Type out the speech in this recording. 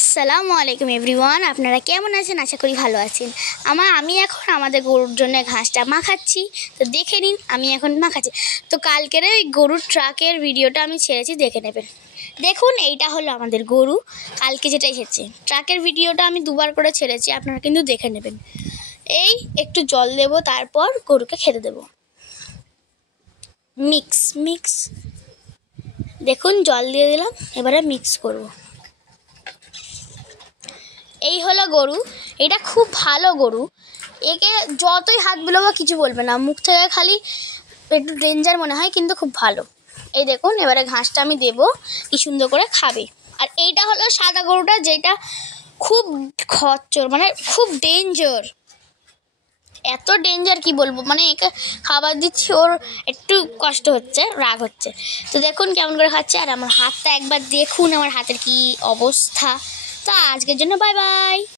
আসসালামু আলাইকুম এভরিওয়ান, আপনারা কেমন আছেন? আশা করি ভালো আছেন। আমি এখন আমাদের গরুর জন্য ঘাসটা মাখাচ্ছি, তো দেখে নিন আমি এখন মাখাচ্ছি। তো কালকের ওই গরুর ট্রাকের ভিডিওটা আমি ছেড়েছি, দেখে নেবেন। দেখুন, এইটা হলো আমাদের গরু, কালকে যেটা এসেছে। ট্রাকের ভিডিওটা আমি দুবার করে ছেড়েছি, আপনারা কিন্তু দেখে নেবেন। এই একটু জল দেব, তারপর গরুকে খেতে দেব। মিক্স দেখুন, জল দিয়ে দিলাম, এবারে মিক্স করব। এই হলো গরু, এটা খুব ভালো গরু। একে যতই হাত বুলাবো কিছু বলবে না, মুখ থেকে খালি একটু ডেঞ্জার মনে হয়, কিন্তু খুব ভালো। এই দেখুন, এবারে ঘাসটা আমি দেবো, কি সুন্দর করে খাবে। আর এইটা হলো সাদা গরুটা, যেটা খুব খচ্চর, মানে খুব ডেঞ্জার। এত ডেঞ্জার কি বলবো, মানে একে খাবার দিচ্ছি, ওর একটু কষ্ট হচ্ছে, রাগ হচ্ছে। তো দেখুন কেমন করে খাচ্ছে। আর আমার হাতটা একবার দেখুন, আমার হাতের কি অবস্থা। তো আজকের জন্য বাই বাই।